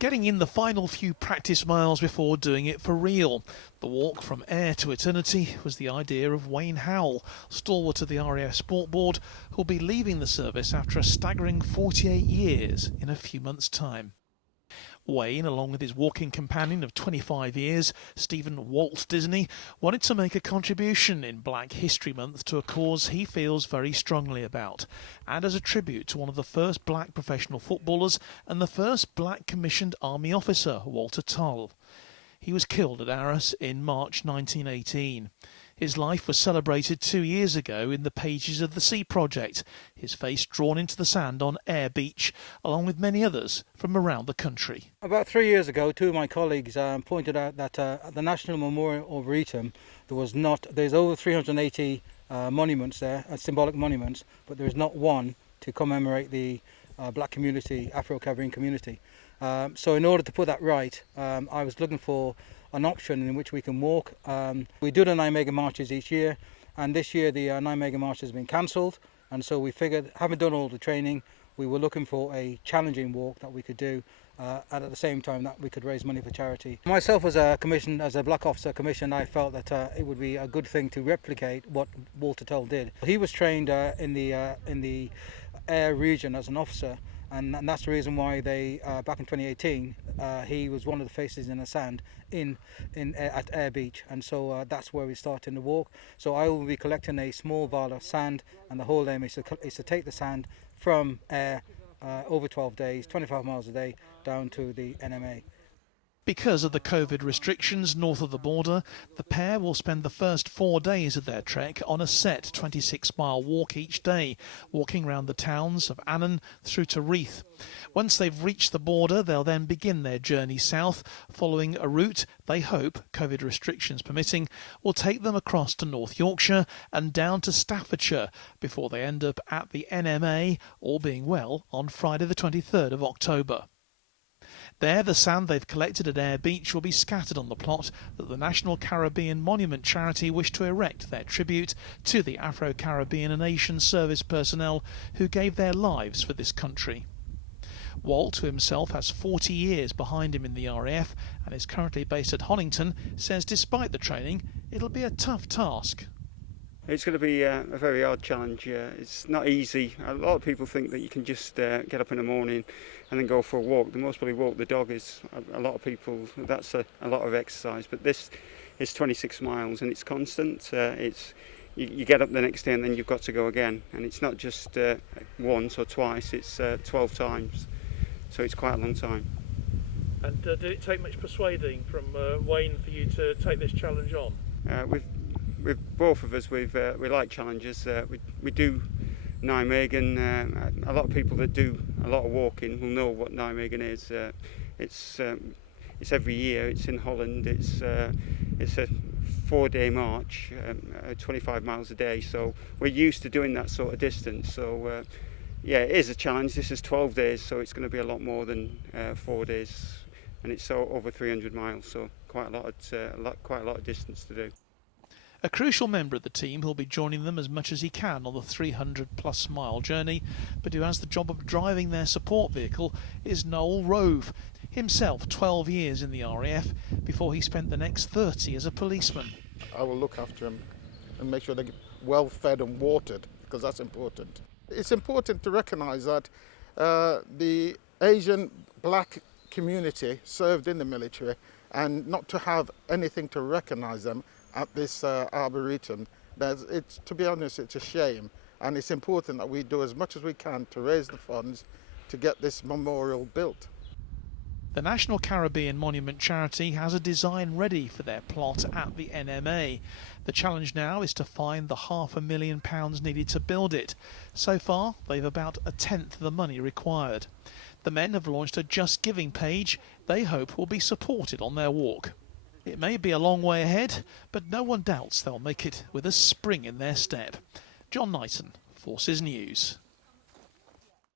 Getting in the final few practice miles before doing it for real. The walk from air to eternity was the idea of Wayne Howell, stalwart of the RAF Sport Board, who'll be leaving the service after a staggering 48 years in a few months' time. Wayne, along with his walking companion of 25 years, Walt Disney, wanted to make a contribution in Black History Month to a cause he feels very strongly about, and as a tribute to one of the first black professional footballers and the first black commissioned army officer, Walter Tull. He was killed at Arras in March 1918. His life was celebrated 2 years ago in the pages of the Sea Project, his face drawn into the sand on Air Beach, along with many others from around the country. About 3 years ago, two of my colleagues pointed out that at the National Memorial Arboretum, there's over 380 monuments there, symbolic monuments, but there is not one to commemorate the black community, Afro-Caribbean community. So in order to put that right, I was looking for an option in which we can walk. We do the 9 mega marches each year, and this year the 9 mega march has been cancelled, and so we figured, having done all the training, we were looking for a challenging walk that we could do, and at the same time that we could raise money for charity. Myself as a black officer commissioned, I felt that it would be a good thing to replicate what Walter Tull did. He was trained in the air region as an officer, and that's the reason why they back in 2018 he was one of the faces in the sand at Air Beach, and so that's where we started the walk. So I will be collecting a small vial of sand, and the whole aim is to take the sand from air over 12 days, 25 miles a day, down to the NMA. Because of the COVID restrictions north of the border, the pair will spend the first 4 days of their trek on a set 26-mile walk each day, walking round the towns of Annan through to Reeth. Once they've reached the border, they'll then begin their journey south, following a route they hope, COVID restrictions permitting, will take them across to North Yorkshire and down to Staffordshire before they end up at the NMA, all being well, on Friday the 23rd of October. There, the sand they've collected at Air Beach will be scattered on the plot that the National Caribbean Monument charity wish to erect their tribute to the Afro-Caribbean and Asian service personnel who gave their lives for this country. Walt, who himself has 40 years behind him in the RAF and is currently based at Honington, says despite the training, it'll be a tough task. It's going to be a very hard challenge. It's not easy. A lot of people think that you can just get up in the morning and then go for a walk. They most probably walk the dog. Is a lot of people. That's a lot of exercise. But this is 26 miles and it's constant. You get up the next day and then you've got to go again. And it's not just once or twice. It's 12 times. So it's quite a long time. And did it take much persuading from Wayne for you to take this challenge on? With both of us, we like challenges. We do Nijmegen. A lot of people that do a lot of walking will know what Nijmegen is. It's every year. It's in Holland. It's a 4-day march, 25 miles a day. So we're used to doing that sort of distance. So yeah, it is a challenge. This is 12 days, so it's going to be a lot more than 4 days, and it's over 300 miles. So quite a lot of distance to do. A crucial member of the team who'll be joining them as much as he can on the 300-plus mile journey, but who has the job of driving their support vehicle, is Noel Rove, himself 12 years in the RAF before he spent the next 30 as a policeman. I will look after them and make sure they get well fed and watered, because that's important. It's important to recognise that the Asian black community served in the military, and not to have anything to recognise them at this arboretum. To be honest, it's a shame, and it's important that we do as much as we can to raise the funds to get this memorial built. The National Caribbean Monument charity has a design ready for their plot at the NMA. The challenge now is to find the £500,000 needed to build it. So far, they've about a tenth of the money required. The men have launched a Just Giving page they hope will be supported on their walk. It may be a long way ahead, but no one doubts they'll make it with a spring in their step. John Knighton, Forces News.